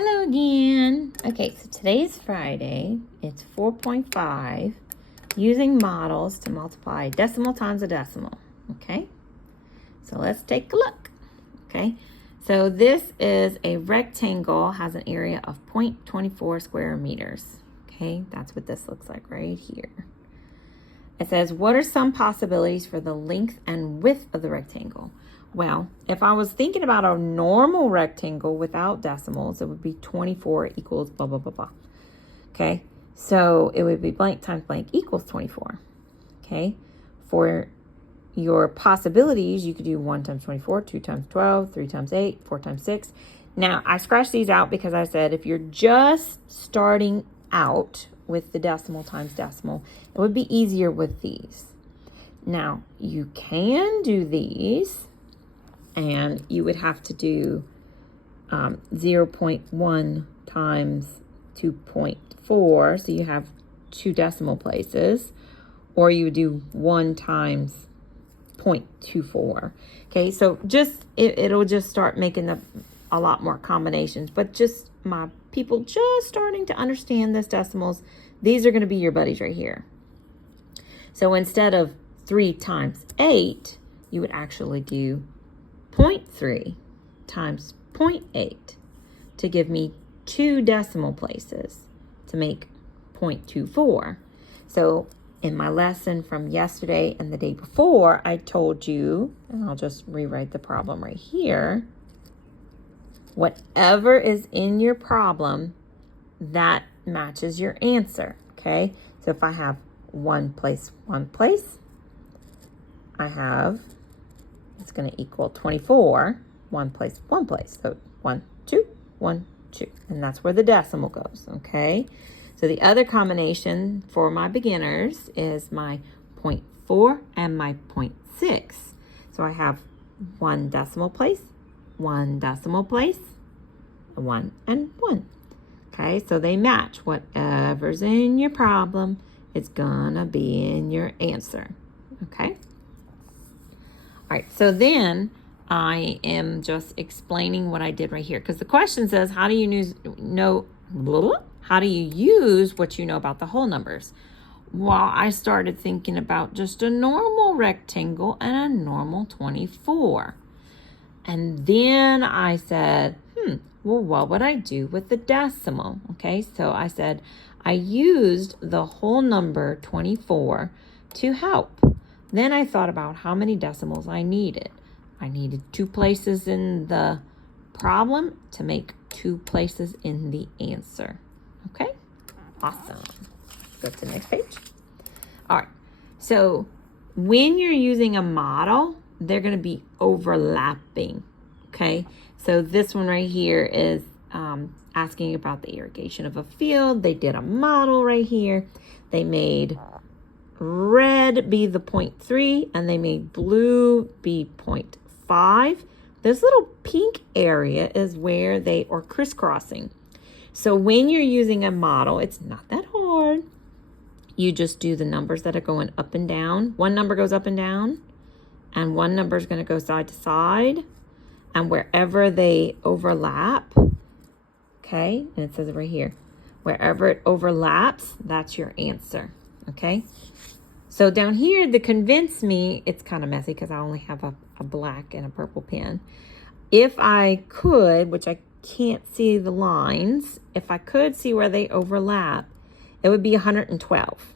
Hello again. Okay, so today's Friday. It's 4.5, using models to multiply decimal times a decimal. Okay, so let's take a look. Okay, so this is a rectangle, has an area of 0.24 square meters. Okay, that's what this looks like right here. It says, what are some possibilities for the length and width of the rectangle? Well, if I was thinking about a normal rectangle without decimals, it would be 24 equals blah, blah, blah, blah. Okay, so it would be blank times blank equals 24. Okay, for your possibilities, you could do 1 times 24, 2 times 12, 3 times 8, 4 times 6. Now, I scratched these out because I said if you're just starting out with the decimal times decimal, it would be easier with these. Now, you can do these, and you would have to do 0.1 times 2.4, so you have 2 decimal places, or you would do 1 times 0.24. Okay, so just it'll just start making a lot more combinations, but just my people just starting to understand this decimals, these are going to be your buddies right here. So instead of 3 times 8, you would actually do 0.3 times 0.8 to give me 2 decimal places to make 0.24. So in my lesson from yesterday and the day before, I told you, and I'll just rewrite the problem right here, whatever is in your problem, that matches your answer, okay? So if I have one place, I have, it's going to equal 24, one place. So 1, 2, 1, 2, and that's where the decimal goes, okay? So the other combination for my beginners is my 0.4 and my 0.6. So I have 1 decimal place, 1 decimal place, 1 and 1. Okay, so they match. Whatever's in your problem, it's gonna be in your answer. Okay? All right, so then I am just explaining what I did right here, because the question says, how do you use what you know about the whole numbers? Well, I started thinking about just a normal rectangle and a normal 24. And then I said, well, what would I do with the decimal? Okay, so I said I used the whole number 24 to help. Then I thought about how many decimals I needed. I needed 2 places in the problem to make 2 places in the answer. Okay, awesome. Go to the next page. All right, so when you're using a model, they're going to be overlapping. Okay, so this one right here is asking about the irrigation of a field. They did a model right here. They made red be the 0.3 and they made blue be 0.5. This little pink area is where they are crisscrossing. So when you're using a model, it's not that hard. You just do the numbers that are going up and down. One number goes up and down, and one number is going to go side to side. And wherever they overlap, okay, and it says it right here, wherever it overlaps, that's your answer, okay? So down here, to convince me, it's kind of messy because I only have a black and a purple pen. If I could, which I can't see the lines, if I could see where they overlap, it would be 112.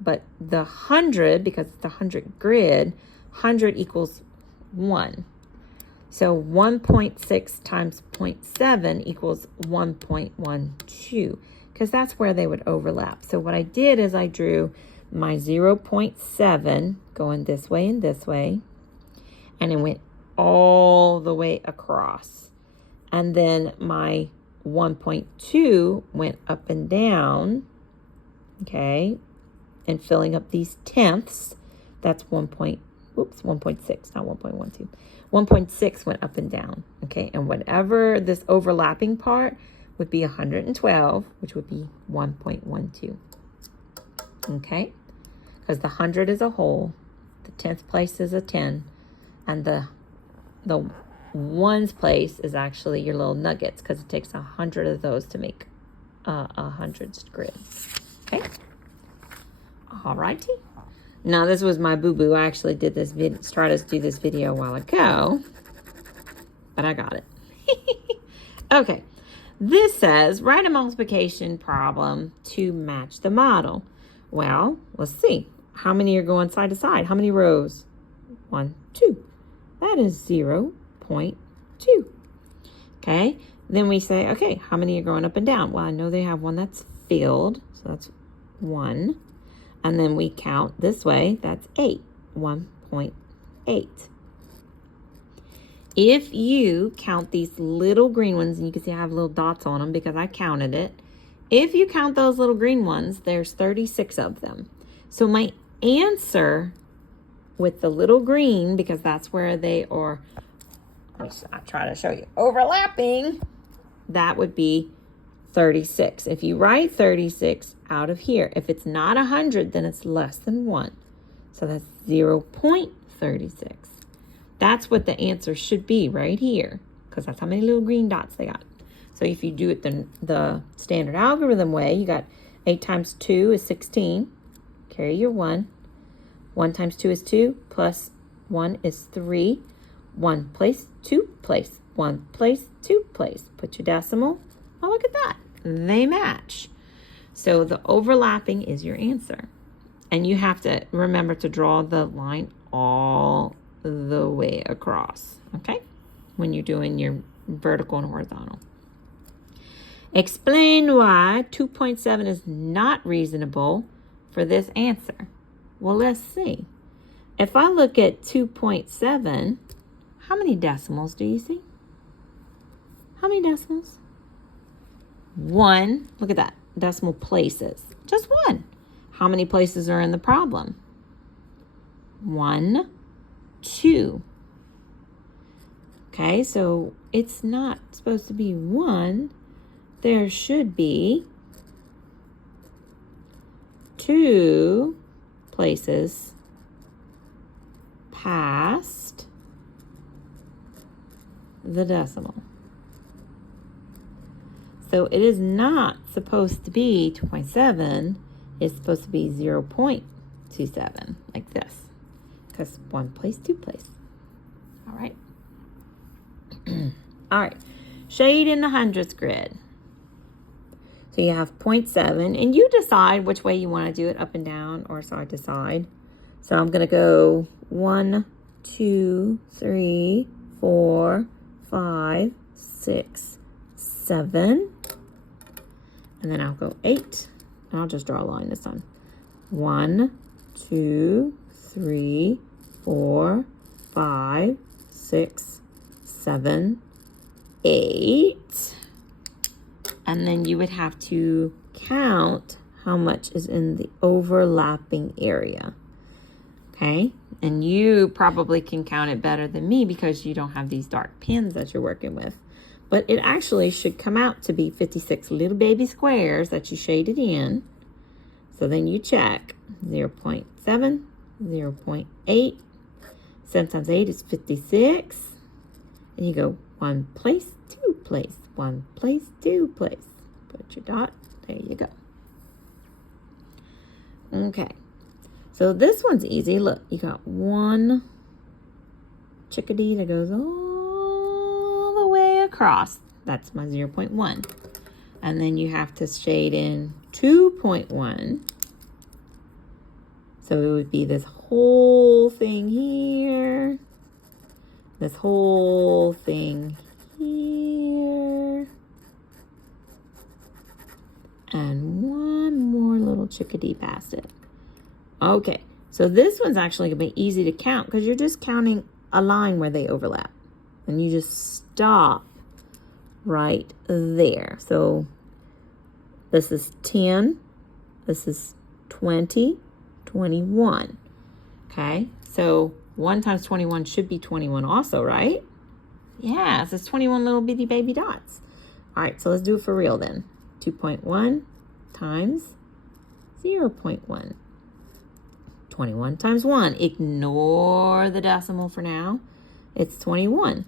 But the 100, because it's the 100 grid, 100 equals 1. So 1.6 times 0.7 equals 1.12, because that's where they would overlap. So what I did is I drew my 0.7 going this way and this way, and it went all the way across. And then my 1.2 went up and down, okay, and filling up these tenths. That's 1.6, not 1.12. 1.6 went up and down, okay? And whatever this overlapping part would be 112, which would be 1.12, okay? Because the 100 is a whole, the 10th place is a 10, and the ones place is actually your little nuggets because it takes 100 of those to make a hundreds grid. Okay. All righty. Now this was my boo-boo. I actually did this started to do this video a while ago, but I got it. Okay. This says write a multiplication problem to match the model. Well, let's see. How many are going side to side? How many rows? 1, 2. That is 0.2. Okay. Then we say, okay, how many are going up and down? Well, I know they have one that's filled, so that's 1. And then we count this way, that's 8, 1.8. If you count these little green ones, and you can see I have little dots on them because I counted it. If you count those little green ones, there's 36 of them. So my answer with the little green, because that's where they are, I'll try to show you, overlapping, that would be 36. If you write 36 out of here, if it's not 100, then it's less than 1. So that's 0.36. That's what the answer should be right here, because that's how many little green dots they got. So if you do it the standard algorithm way, you got 8 times 2 is 16. Carry your 1. 1 times 2 is 2, plus 1 is 3. 1 place, 2 place, 1 place, 2 place. Put your decimal. Oh, look at that. They match. So the overlapping is your answer. And you have to remember to draw the line all the way across, okay? When you're doing your vertical and horizontal. Explain why 2.7 is not reasonable for this answer. Well, let's see. If I look at 2.7, how many decimals do you see? How many decimals? 1. Look at that. Decimal places. Just 1. How many places are in the problem? 1, 2. Okay, so it's not supposed to be 1. There should be 2 places past the decimal. So it is not supposed to be 2.7. It's supposed to be 0.27, like this. Because 1 place, 2 place. All right. All right. Shade in the hundredths grid. So you have 0.7, and you decide which way you want to do it, up and down or side to side. So I'm going to go 1, 2, 3, 4, 5, 6, 7. And then I'll go 8. And I'll just draw a line this time. 1, 2, 3, 4, 5, 6, 7, 8. And then you would have to count how much is in the overlapping area. Okay? And you probably can count it better than me because you don't have these dark pins that you're working with. But it actually should come out to be 56 little baby squares that you shaded in. So then you check 0.7, 0.8. 7 times 8 is 56. And you go 1 place, 2 place, 1 place, 2 place. Put your dot. There you go. Okay. So this one's easy. Look, you got 1 chickadee that goes all the way across. That's my 0.1. And then you have to shade in 2.1. So it would be this whole thing here. This whole thing here. And one more little chickadee past it. Okay, so this one's actually going to be easy to count because you're just counting a line where they overlap. And you just stop right there. So this is 10. This is 20, 21. Okay, so 1 times 21 should be 21 also, right? Yeah, so it's 21 little bitty baby dots. All right, so let's do it for real then. 2.1 times 0.1. 21 times 1. Ignore the decimal for now. It's 21.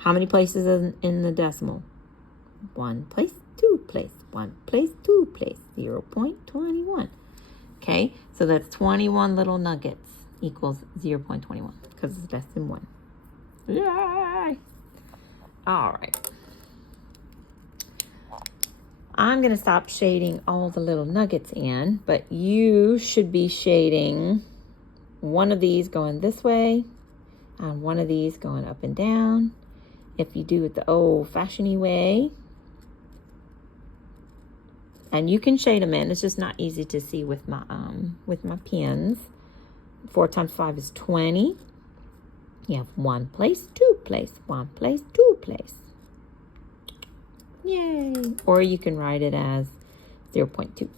How many places in the decimal? 1 place, 2 place, 1 place, 2 place, 0.21. Okay, so that's 21 little nuggets equals 0.21 because it's less than 1. Yay! All right. I'm going to stop shading all the little nuggets in, but you should be shading one of these going this way and one of these going up and down. If you do it the old-fashioned way, and you can shade them in. It's just not easy to see with my pens. 4 times 5 is 20. You have 1 place, 2 place, 1 place, 2 place. Yay! Or you can write it as 0.2.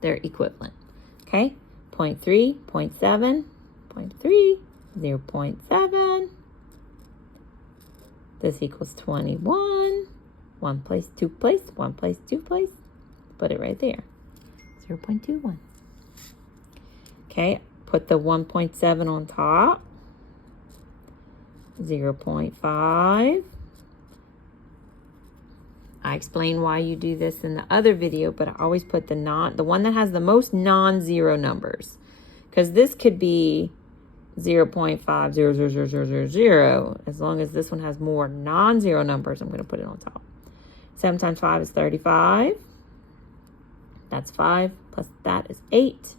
They're equivalent. Okay? 0.3, 0.7, 0.3, 0.7. This equals 21. 1 place, 2 place, 1 place, 2 place. Put it right there. 0.21. Okay, put the 1.7 on top. 0.5. I explained why you do this in the other video, but I always put the one that has the most non-zero numbers. Because this could be 0.5000000. As long as this one has more non-zero numbers, I'm going to put it on top. 7 times 5 is 35. That's 5. Plus that is 8.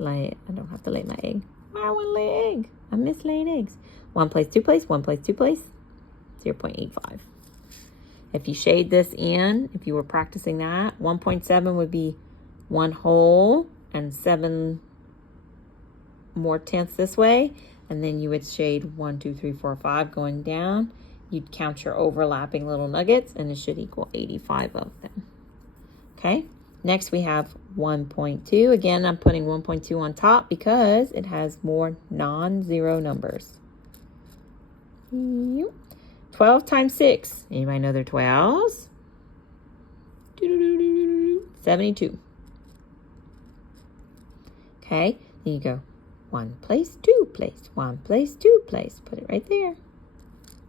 I don't have to lay my egg. Why I want to lay an egg? I miss laying eggs. 1 place, 2 place, 1 place, 2 place. 0.85. If you shade this in, if you were practicing that, 1.7 would be 1 whole and 7 more tenths this way. And then you would shade 1, 2, 3, 4, 5 going down. You'd count your overlapping little nuggets, and it should equal 85 of them. Okay, next we have 1.2. Again, I'm putting 1.2 on top because it has more non-zero numbers. 12 times 6. Anybody know their 12s? 72. Okay, then you go 1 place, 2 place, 1 place, 2 place. Put it right there.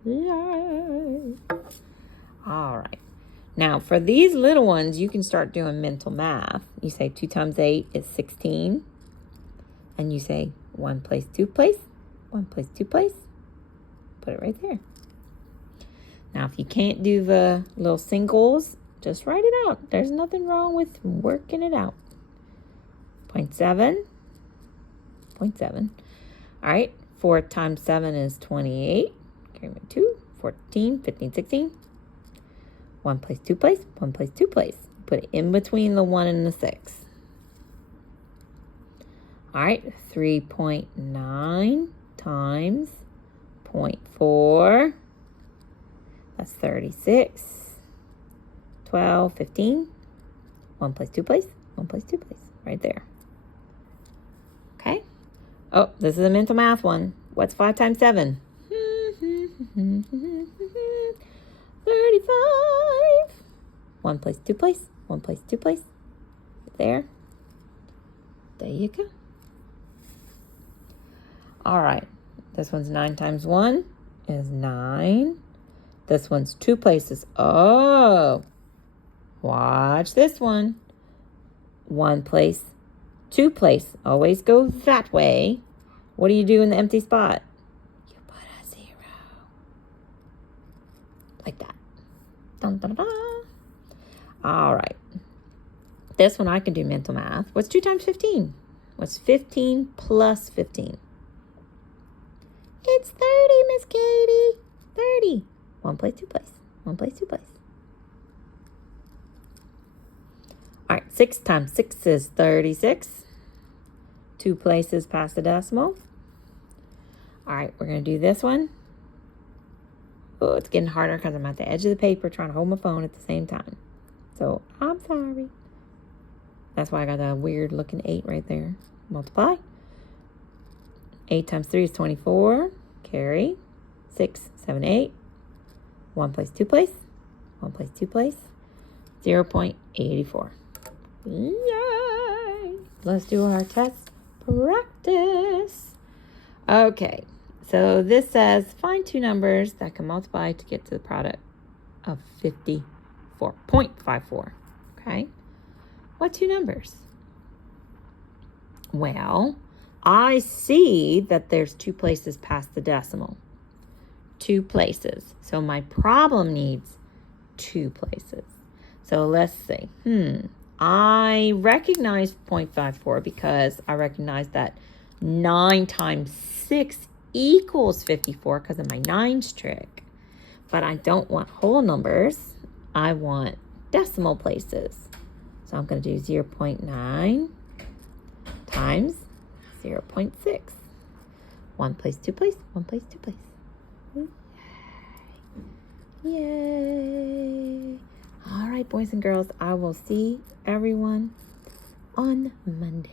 Yay. All right. Now, for these little ones, you can start doing mental math. You say 2 times 8 is 16. And you say 1 place, 2 place, 1 place, 2 place. Put it right there. Now, if you can't do the little singles, just write it out. There's nothing wrong with working it out. 0.7. 0.7. All right. 4 times 7 is 28. Carry my 2. 14, 15, 16. 1 place, 2 place, 1 place, 2 place. Put it in between the 1 and the 6. All right. 3.9 times 0.4. That's 36. 12, 15. 1 place, 2 place, 1 place, 2 place. Right there. Okay. Oh, this is a mental math one. What's 5 times 7? 35. 1 place, 2 place, 1 place, 2 place. There. There you go. All right. This one's 9 times 1 is 9. This one's 2 places. Oh. Watch this one. 1 place, 2 place. Always go that way. What do you do in the empty spot? You put a 0. Like that. Dun, dun, dun. All right. This one I can do mental math. What's 2 times 15? What's 15 plus 15? It's 30, Miss Katie. 30. 1 place, 2 place. 1 place, 2 place. All right. 6 times 6 is 36. 2 places past the decimal. All right. We're going to do this one. Oh, it's getting harder because I'm at the edge of the paper trying to hold my phone at the same time. So, I'm sorry. That's why I got a weird looking 8 right there. Multiply. 8 times 3 is 24. Carry. 6, 7, 8. 1 place, 2 place. 1 place, 2 place. 0.84. Yay! Let's do our test practice. Okay. so this says find two numbers that can multiply to get to the product of 54.54. Okay. What two numbers? Well, I see that there's two places past the decimal. Two places. So my problem needs two places. So let's see. I recognize 0.54 because I recognize that 9 times 6 equals 54 because of my nines trick. But I don't want whole numbers. I want decimal places. So I'm going to do 0.9 times 0.6. One place, two place, one place, two place. Yay! All right, boys and girls, I will see everyone on Monday.